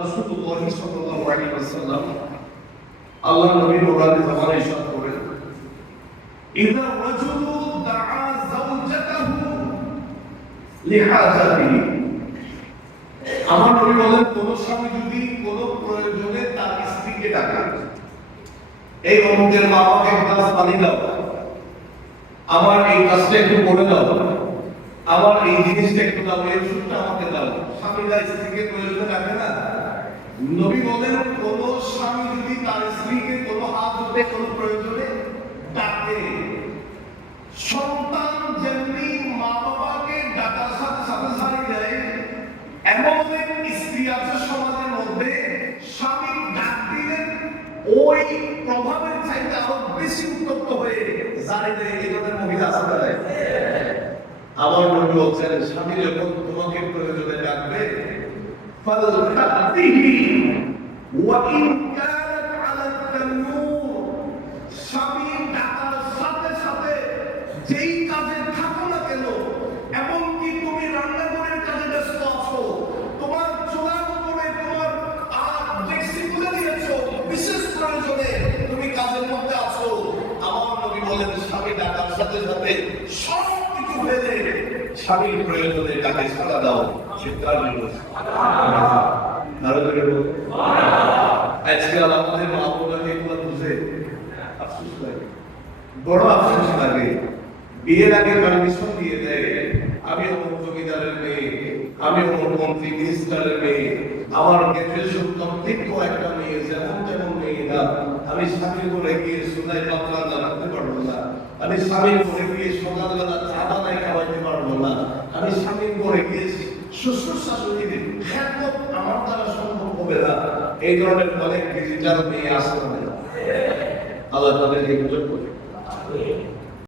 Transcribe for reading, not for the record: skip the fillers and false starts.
রাসূলুল্লাহ সাল্লাল্লাহু আলাইহি ওয়াসাল্লাম আল্লাহ নবী মুরাদ জামানে ইরশাদ করেন ইযা রাজুলু দাআ যাওজাতাহু লিহাজাতিহি। আমার নবী বলেন, কোন স্বামী যদি কোন প্রয়োজনে তার স্ত্রীকে ডাকে, এই অমুকের মা আমাকে এক গ্লাস পানি দাও, আমার এই কাজটা একটু করে দাও, আমার এই জিনিসটা একটু দাও, এই ওষুধটা আমাকে দাও। স্বামীরা স্ত্রীকে প্রয়োজনে ডাকে না? নবী বলেন, কোন স্বামী যদি তার স্ত্রীকে কোন হাজতে কোন প্রয়োজনে ডাকে, সন্তান যেমনি মা বাবাকে ডাকার সাথে সাথে সারি দেয়, এমন অনেক স্ত্রী আছে সমাজের মধ্যে, স্বামী ডাক দিলেন ওই প্রভাবের চাইতে আরো বেশি উত্তপ্ত হয়ে জারি দেয়। এই ধরনের মহিলা আছে না? আমার নবী বলছেন, স্বামী যখন তোমাকে প্রয়োজনে ডাকবে, ফালতাতিহি ওয়া ইন কানাত আলা তান্নুর, স্বামী ডাকার সাথে সাথে যেই কাজে থাকো না কেন, এমনকি তুমি রান্নাঘরের কাজে ব্যস্ত আছো, তোমার চুলার উপরে তোমার ডেক্সি খুলে দিয়েছো, বিশেষ প্রয়োজনে তুমি কাজের মধ্যে আছো, আমার নবী বলেন, স্বামী ডাকার সাথে সাথে সব কিছু ফেলে স্বামীর প্রয়োজনে ডাকে সাড়া দাও। আজকে আমাদের মা বোনকে এগুলো বুঝে আফসোস লাগে, বড় আফসোস লাগে। বিয়ের আগে পারমিশন দিয়ে দেয়, আমি অমুক জমিদারের মেয়ে, আমি অমুক মন্ত্রী মিনিস্টারের মেয়ে, আমার গ্রাজুয়েশন কমপ্লিট একটা মেয়ে, যেমন যেমন মেয়ে না, আমি স্বামীর করে গিয়ে সোনায় পাতলা জানাতে পারবো না, আমি স্বামীর করে গিয়ে সকালবেলা চা বানাই খাওয়াইতে পারবো না, আমি স্বামীর করে গিয়েছি শ্বশুর শাশুড়িদের খেদমত আমার দ্বারা সম্ভব হবে না। এই ধরনের অনেক ডিজিটাল মেয়ে আসে না, আল্লাহ তাদেরকে সুযোগ করে।